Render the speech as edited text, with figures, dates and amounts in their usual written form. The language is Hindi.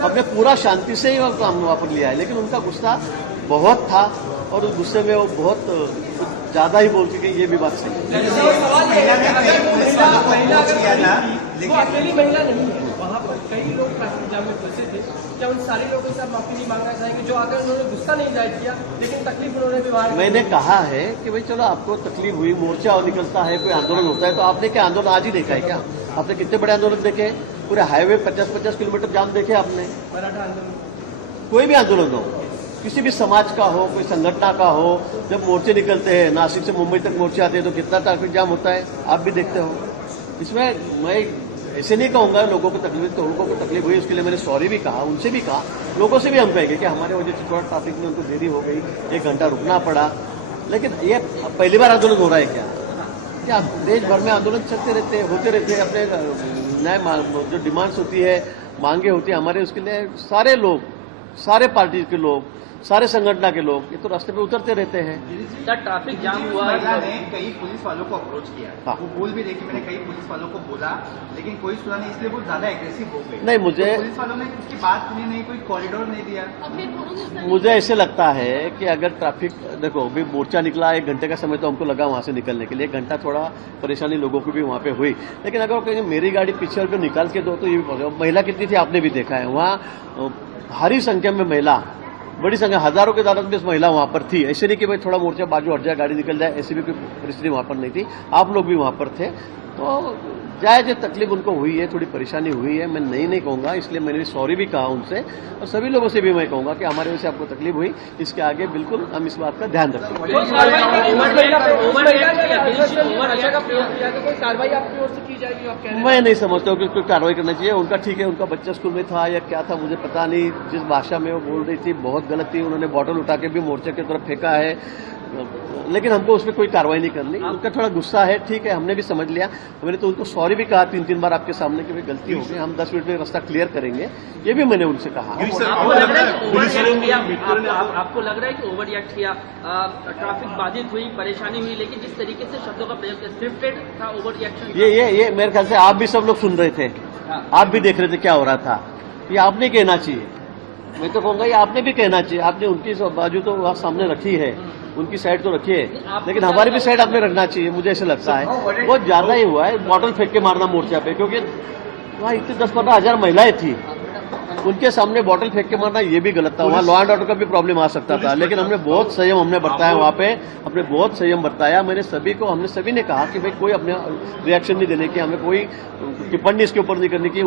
हमने पूरा शांति से ही काम वहाँ पर लिया है, लेकिन उनका गुस्सा बहुत था और उस गुस्से में वो बहुत ज्यादा ही बोल चुके, ये भी बात सही है। अकेली महिला नहीं है, वहाँ पर कई लोग ट्रैफिक जाम में फंसे थे। क्या उन सारे लोगों से माफी नहीं मांगना चाहेंगे जो आकर उन्होंने गुस्सा नहीं जाहिर किया, लेकिन तकलीफ उन्होंने व्यवहार? मैंने कहा है कि भाई चलो आपको तकलीफ हुई, मोर्चा और निकलता है, कोई आंदोलन होता है, तो आपने क्या आंदोलन आज ही देखा है क्या? आपने कितने बड़े आंदोलन देखे? पूरे हाईवे 50-50 किलोमीटर जाम देखे आपने? मराठा आंदोलन, कोई भी आंदोलन हो, किसी भी समाज का हो, कोई संगठन का हो, जब मोर्चे निकलते हैं, नासिक से मुंबई तक मोर्चे आते हैं तो कितना ट्रैफिक जाम होता है, आप भी देखते हो। इसमें मैं ऐसे नहीं कहूंगा लोगों को तकलीफ, तो लोगों को तकलीफ हुई उसके लिए मैंने सॉरी भी कहा, उनसे भी कहा, लोगों से भी हम कहेंगे कि हमारे वजह से थोड़ा ट्रैफिक में उनको देरी हो गई, 1 घंटा रुकना पड़ा। लेकिन ये पहली बार आंदोलन हो रहा है क्या देश भर में आंदोलन चलते रहते होते रहते हैं, अपने नए जो डिमांड्स होती है, मांगे होती है हमारे, उसके लिए सारे लोग, सारे पार्टी के लोग, सारे संगठन के लोग ये तो रास्ते पे उतरते रहते हैं। ट्रैफिक जाम हुआ ने कई पुलिस वालों को अप्रोच किया, हाँ। वो बोल भी रहे कि मैंने कई पुलिस वालों को बोला, लेकिन कोई सुना नहीं, इसलिए वो ज्यादा एग्रेसिव हो गए। नहीं, मुझे तो पुलिस वालों ने उसकी बात सुनी नहीं, कोई कॉरिडोर नहीं दिया। मुझे ऐसे लगता है कि अगर ट्रैफिक, देखो अभी मोर्चा निकला 1 घंटे का समय तो हमको लगा वहां से निकलने के लिए, 1 घंटा थोड़ा परेशानी लोगों को भी वहां पे हुई, लेकिन अगर कहीं मेरी गाड़ी पीछे पे निकाल के दो तो ये भी पॉसिबल। महिला कितनी थी आपने भी देखा है, वहाँ भारी संख्या में महिला, बड़ी संख्या, हजारों की तादाद में महिला वहां पर थी। ऐसे नहीं कि भाई थोड़ा मोर्चा बाजू हट जाए, गाड़ी निकल जाए, ऐसी भी कोई परिस्थिति वहां पर नहीं थी। आप लोग भी वहां पर थे, तो जायज तकलीफ उनको हुई है, थोड़ी परेशानी हुई है, मैं नहीं कहूंगा, इसलिए मैंने सॉरी भी कहा उनसे, और सभी लोगों से भी मैं कहूंगा कि हमारे वजह से आपको तकलीफ हुई, इसके आगे बिल्कुल हम इस बात का ध्यान रखेंगे। कोई कार्रवाई आपकी ओर से की जाएगी? आप कह रहे हैं मैं नहीं समझता हूँ कि कोई कार्रवाई करना चाहिए। उनका ठीक है, उनका बच्चा स्कूल में था या क्या था मुझे पता नहीं, जिस भाषा में वो बोल रही थी बहुत गलत थी, उन्होंने बॉटल उठा के भी मोर्चे की तरफ फेंका है, लेकिन हमको उसमें कोई कार्रवाई नहीं करनी। उनका थोड़ा गुस्सा है, ठीक है, हमने भी समझ लिया। मैंने तो उनको सॉरी भी कहा 3-3 बार आपके सामने कि भाई गलती हो गई, हम 10 मिनट में रास्ता क्लियर करेंगे, ये भी मैंने उनसे कहा। आपको लग रहा है कि ओवर रिएक्ट किया, ट्रैफिक बाधित हुई, परेशानी हुई, लेकिन जिस तरीके से शब्दों का प्रयोग किया, स्क्रिप्टेड था ओवर रिएक्शन? ये मेरे ख्याल से आप भी सब लोग सुन रहे थे, आप भी देख रहे थे क्या हो रहा था। ये आपने कहना चाहिए, मैं तो कहूंगा ये आपने भी कहना चाहिए। आपने उनकी बाजू तो वहाँ सामने रखी है, उनकी साइड तो रखी है, लेकिन हमारी भी साइड आपने रखना चाहिए, मुझे ऐसा लगता है। बहुत ज्यादा ही हुआ है बॉटल फेंक के मारना मोर्चा पे, क्योंकि वहाँ इतनी 10-15 हजार महिलाएं थी, उनके सामने बॉटल फेंक के मारना ये भी गलत था। वहाँ लॉ एंड ऑर्डर का भी प्रॉब्लम आ सकता था, लेकिन हमने बहुत संयम हमने बरताया वहाँ पे, हमने बहुत संयम बरताया। हमने सभी ने कहा कि भाई कोई अपने रिएक्शन नहीं देने की, हमें कोई टिप्पणी इसके ऊपर नहीं करने की।